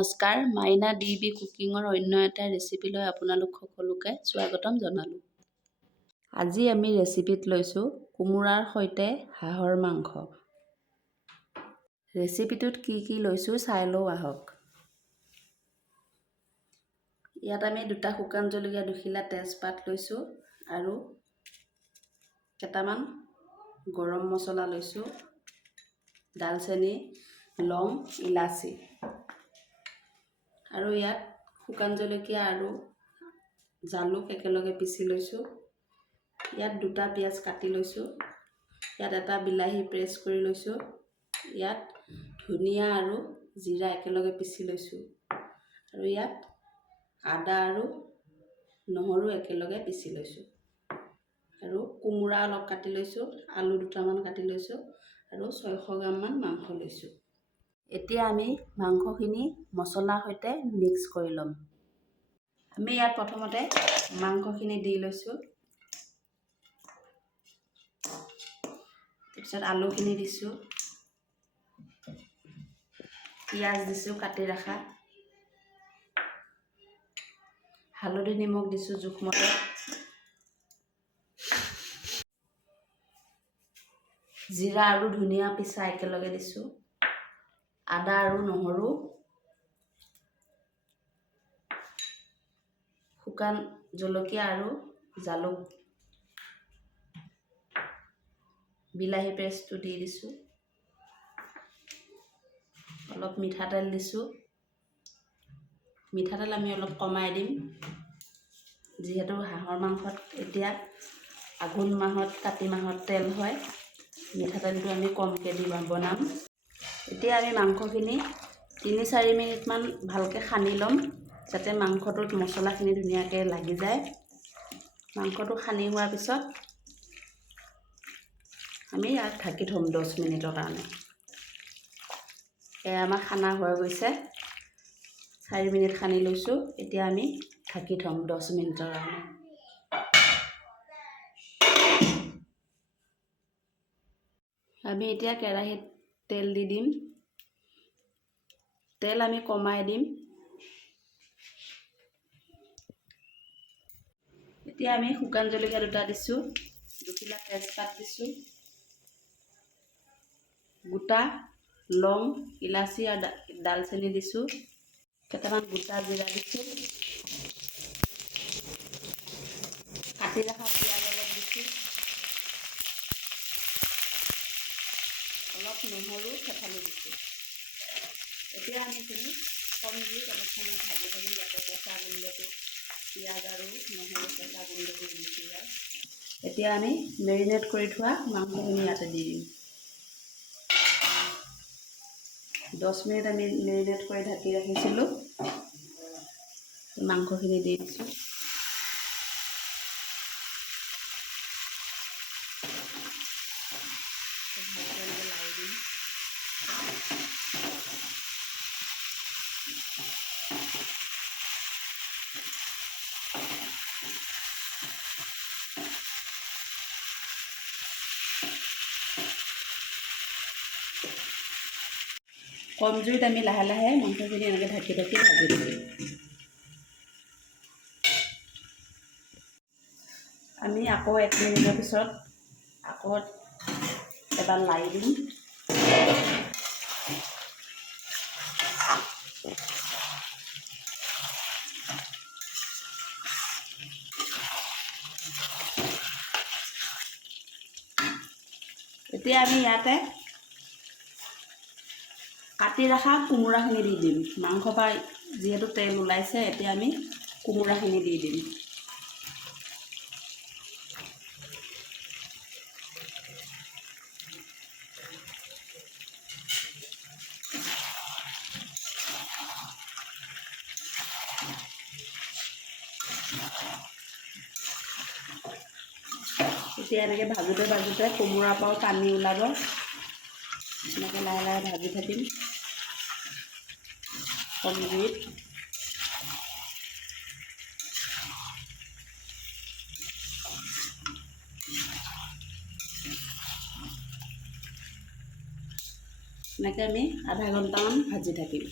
নমস্কাৰ, মাইনা DB কুকিঙৰ অন্য এটা ৰেচিপিলৈ আপোনালোক সকলোকে স্বাগতম জনালোঁ। আজি আমি ৰেচিপিত লৈছোঁ কোমোৰাৰ সৈতে হাঁহৰ মাংস। ৰেচিপিটোত কি লৈছোঁ চাই লওঁ আহক। ইয়াত আমি 2টা শুকান জলকীয়া, 2 খিলা তেজপাত লৈছোঁ আৰু কেইটামান গৰম মছলা লৈছোঁ, দালচেনি, লং, ইলাচি। আৰু ইয়াত শুকান জলকীয়া আৰু জালুক একেলগে পিচি লৈছোঁ। ইয়াত 2টা পিঁয়াজ কাটি লৈছোঁ। ইয়াত এটা বিলাহী প্ৰেছ কৰি লৈছোঁ। ইয়াত ধনিয়া আৰু জিৰা একেলগে পিচি লৈছোঁ। আৰু ইয়াত আদা আৰু নহৰু একেলগে পিচি লৈছোঁ। আৰু কোমোৰা অলপ কাটি লৈছোঁ, আলু 2টামান কাটি লৈছোঁ আৰু 600 গ্ৰামমান মাংস লৈছোঁ। এতিয়া আমি মাংসখিনি মছলাৰ সৈতে মিক্স কৰি ল'ম। আমি ইয়াত প্ৰথমতে মাংসখিনি দি লৈছোঁ। তাৰপিছত আলুখিনি দিছোঁ, পিঁয়াজ দিছোঁ কাটি ৰখা, হালধি নিমখ দিছোঁ জোখমতে, জিৰা আৰু ধনিয়া পিচা একেলগে দিছোঁ, আদা আৰু নহৰু, শুকান জলকীয়া আৰু জালুক, বিলাহী পেষ্টটো দি দিছোঁ, অলপ মিঠাতেল দিছোঁ। মিঠাতেল আমি অলপ কমাই দিম, যিহেতু হাঁহৰ মাংসত এতিয়া আঘোণ মাহত, কাতি মাহত তেল হয়। মিঠাতেলটো আমি কমকৈ দি বনাম। এতিয়া আমি মাংসখিনি 3-4 মিনিটমান ভালকৈ সানি ল'ম, যাতে মাংসটোত মছলাখিনি ধুনীয়াকৈ লাগি যায়। মাংসটো সানি হোৱাৰ পিছত আমি ইয়াক ঢাকি থ'ম 10 মিনিটৰ কাৰণে। এয়া আমাৰ খানা হৈ গৈছে। 4 মিনিট সানি লৈছোঁ। এতিয়া আমি ঢাকি থ'ম 10 মিনিটৰ কাৰণে। আমি এতিয়া কেৰাহীত তেল দি দিম। তেল আমি কমাই দিম। এতিয়া আমি শুকান জলকীয়া 2টা দিছোঁ, 2 খিলা তেজপাত দিছোঁ, গোটা লং, ইলাচি আৰু দালচেনি দিছোঁ, কেইটামান গোটা জিৰা দিছোঁ, কাটি ৰখা পিঁয়াজ অলপ দিছোঁ, অলপ নহৰু থেতালি দিছোঁ। এতিয়া আমি এইখিনি কম জুইত অলপ সময় ভাজি থাকিম, যাতে কেঁচা গোন্ধটো, পিঁয়াজ আৰু নহৰু কেঁচা গোন্ধটো গুচি যায়। এতিয়া আমি মেৰিনেট কৰি থোৱা মাংসখিনি ইয়াতে দি দিম। 10 মিনিট আমি মেৰিনেট কৰি ঢাকি ৰাখিছিলোঁ। মাংসখিনি দি দিছোঁ। ভালকৈ লাৰি দিম। কম জুইত আমি লাহে লাহে মাংসখিনি এনেকৈ ঢাকি ভাজি দিম। আমি আকৌ 1 মিনিটৰ পিছত আকৌ এবাৰ লাৰি দিম। এতিয়া আমি ইয়াতে কাটি ৰখা কোমোৰাখিনি দি দিম। মাংসৰ পৰা যিহেতু তেল ওলাইছে, এতিয়া আমি কোমোৰাখিনি দি দিম। এতিয়া এনেকৈ ভাজোঁতে ভাজোঁতে কোমোৰাৰ পৰাও পানী ওলাব। এনেকৈ লাহে লাহে ভাজি থাকিম কম জুইত। এনেকৈ আমি আধা ঘণ্টামান ভাজি থাকিম।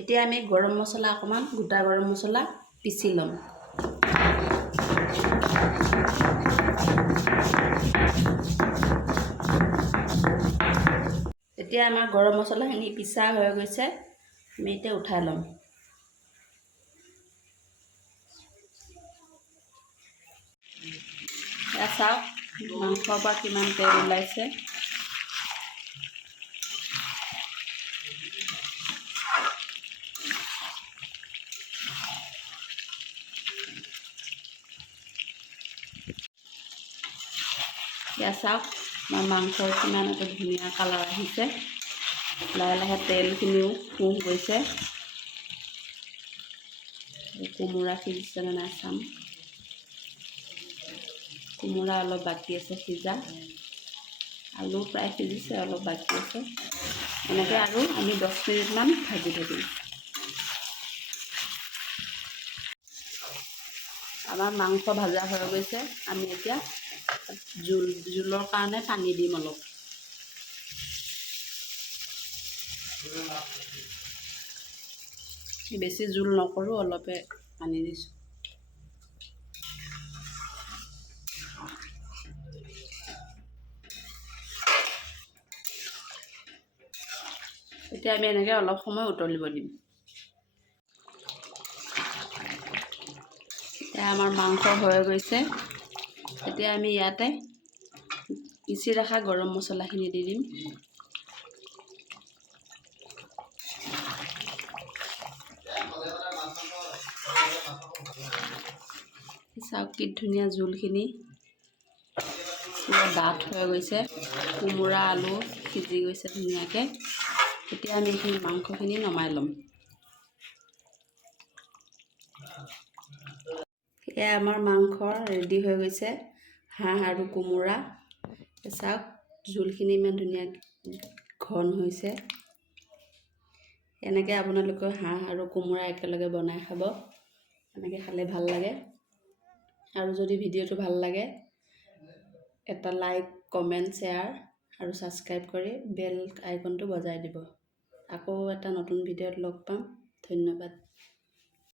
এতিয়া আমি গৰম মছলা অকণমান গোটা গৰম মছলা পিচি ল'ম। এতিয়া আমাৰ গৰম মছলাখিনি পিছা হৈ গৈছে, আমি এতিয়া উঠাই ল'ম। এয়া চাওক মাংসৰ পৰা কিমান তেল ওলাইছে। এয়া চাওক আমাৰ মাংসৰ কিমান এটা ধুনীয়া কালাৰ আহিছে। লাহে লাহে তেলখিনিও শুহ গৈছে। কোমোৰা সিজিছেনে নাই চাম। কোমোৰা অলপ বাকী আছে সিজা, আলু প্ৰায় সিজিছে, অলপ বাকী আছে। এনেকৈ আৰু আমি 10 মিনিটমান ভাজি থাকিম। আমাৰ মাংস ভাজা হৈ গৈছে, আমি এতিয়া জোলৰ কাৰণে পানী দিম অলপ। বেছি জোল নকৰোঁ, অলপে পানী দিছোঁ। এতিয়া আমি এনেকৈ অলপ সময় উতলিব দিম। এতিয়া আমাৰ মাংস হৈ গৈছে। এতিয়া আমি ইয়াতে পিচি ৰখা গৰম মছলাখিনি দি দিম। চাওক কি ধুনীয়া জোলখিনি পুৰা ডাঠ হৈ গৈছে। কোমোৰা আলু সিজি গৈছে ধুনীয়াকৈ। এতিয়া আমি এইখিনি মাংসখিনি নমাই ল'ম। এয়া আমাৰ মাংস ৰেডি হৈ গৈছে, হাঁহ আৰু কোমোৰা। চাওক জোলখিনি ইমান ধুনীয়া ঘন হৈছে। এনেকৈ আপোনালোকে হাঁহ আৰু কোমোৰা একেলগে বনাই খাব। এনেকৈ খালে ভাল লাগে। আৰু যদি ভিডিঅ'টো ভাল লাগে এটা লাইক, কমেণ্ট, শ্বেয়াৰ আৰু ছাবস্ক্ৰাইব কৰি বেল আইকনটো বজাই দিব। আকৌ এটা নতুন ভিডিঅ'ত লগ পাম। ধন্যবাদ।